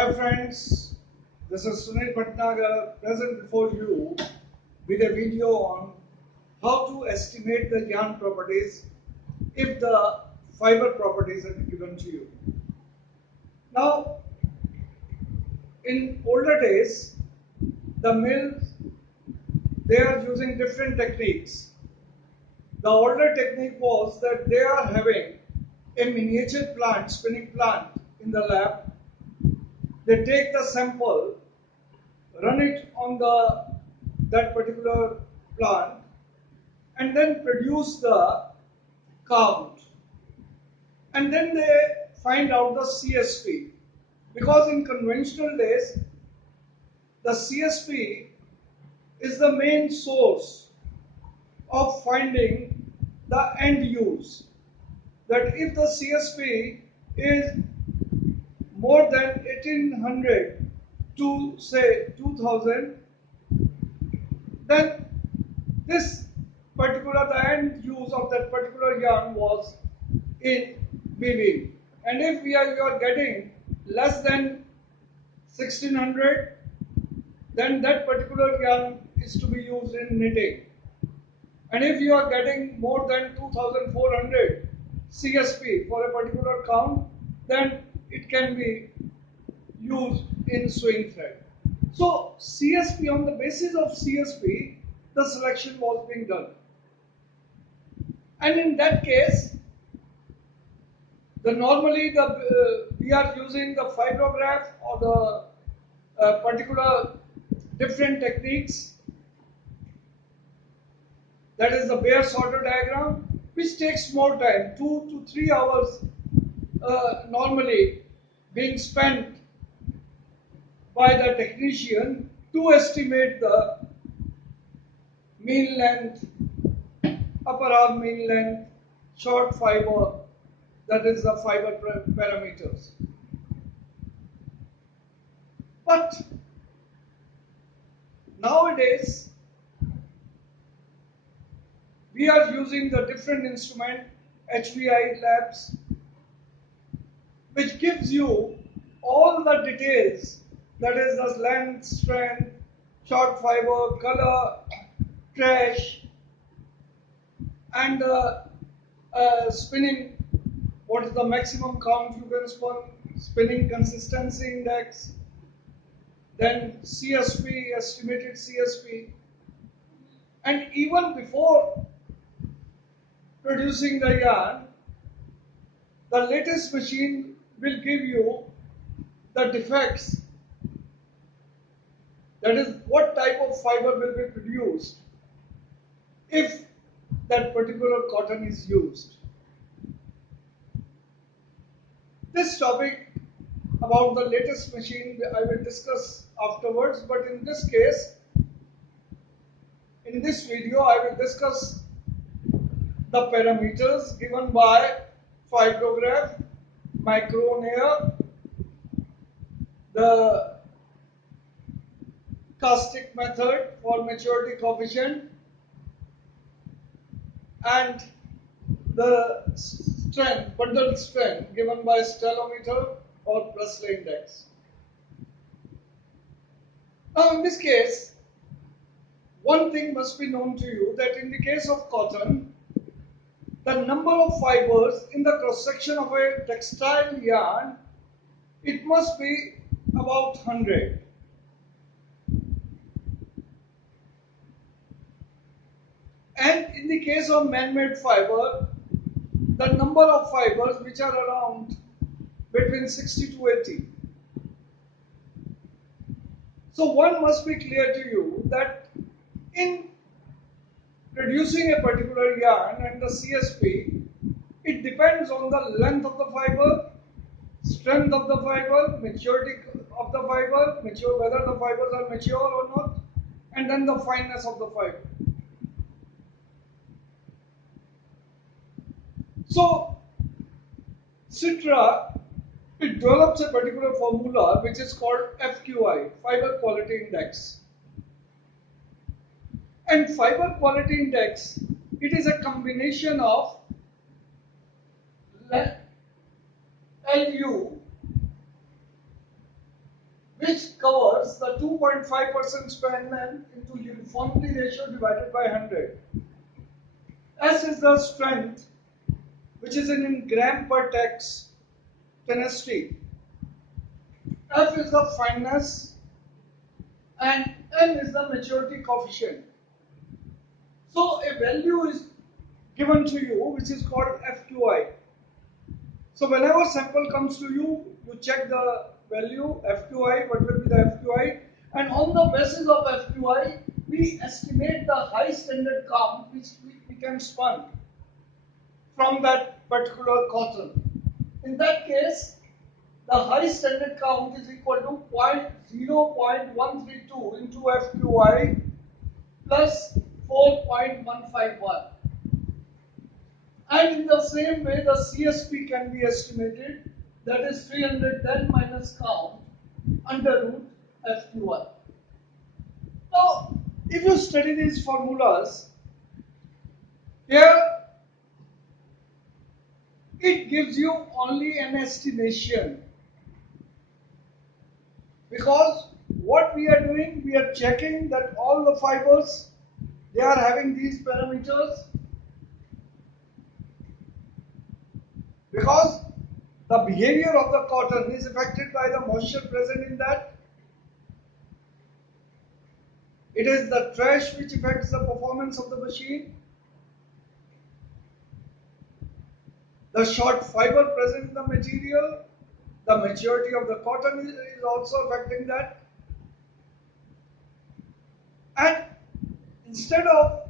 Hi friends, this is Sunil Bhatnagar present before you with a video on how to estimate the yarn properties if the fiber properties are given to you. Now, in older days, the mills, they are using different techniques. The older technique was that they are having a miniature plant, spinning plant in the lab. They take the sample, run it on that particular plant, and then produce the count. And then they find out the CSP. Because in conventional days, the CSP is the main source of finding the end use. That if the CSP is more than 1800 to say 2000, then this particular, the end use of that particular yarn was in weaving. And if you are getting less than 1600, then that particular yarn is to be used in knitting. And if you are getting more than 2400 CSP for a particular count, then it can be used in sewing thread. So CSP, on the basis of CSP, the selection was being done. And in that case, normally we are using the fibrograph or the particular different techniques. That is the bare sorter diagram, which takes more time, 2 to 3 hours normally being spent by the technician to estimate the mean length, upper arm mean length, short fiber, that is the fiber parameters. But nowadays, we are using the different instrument, FQI labs, which gives you all the details, that is the length, strength, short fiber, color, trash, and spinning, what is the maximum count you can spin, spinning consistency index, then CSP, estimated CSP, and even before producing the yarn, the latest machine will give you the defects, that is what type of fiber will be produced if that particular cotton is used. This topic about the latest machine I will discuss afterwards, but in this case, in this video I will discuss the parameters given by fibrograph, micronair, the castic method for maturity coefficient, and the strength, bundle strength given by stellometer or Presley index. Now in this case, one thing must be known to you, that in the case of cotton, the number of fibers in the cross section of a textile yarn, it must be about 100. And in the case of man-made fiber, the number of fibers which are around between 60 to 80. So one must be clear to you that in producing a particular yarn and the CSP, it depends on the length of the fiber, strength of the fiber, maturity of the fiber, whether the fibers are mature or not, and then the fineness of the fiber. So Citra, it develops a particular formula which is called FQI, Fiber Quality Index. And Fiber Quality Index, it is a combination of LU which covers the 2.5% span length into uniformity ratio divided by 100. S is the strength, which is in gram per tenacity. F is the fineness, and N is the maturity coefficient. So a value is given to you which is called FQI. So whenever sample comes to you, you check the value FQI, what will be the FQI, and on the basis of FQI, we estimate the high standard count which we can spun from that particular cotton. In that case, the high standard count is equal to 0.132 into FQI plus 4.151. And in the same way, the CSP can be estimated, that is 310 minus count under root FQI. Now, if you study these formulas, here it gives you only an estimation. Because what we are doing, we are checking that all the fibers, they are having these parameters. Because the behavior of the cotton is affected by the moisture present in that. It is the trash which affects the performance of the machine. The short fiber present in the material, the maturity of the cotton is also affecting that. And instead of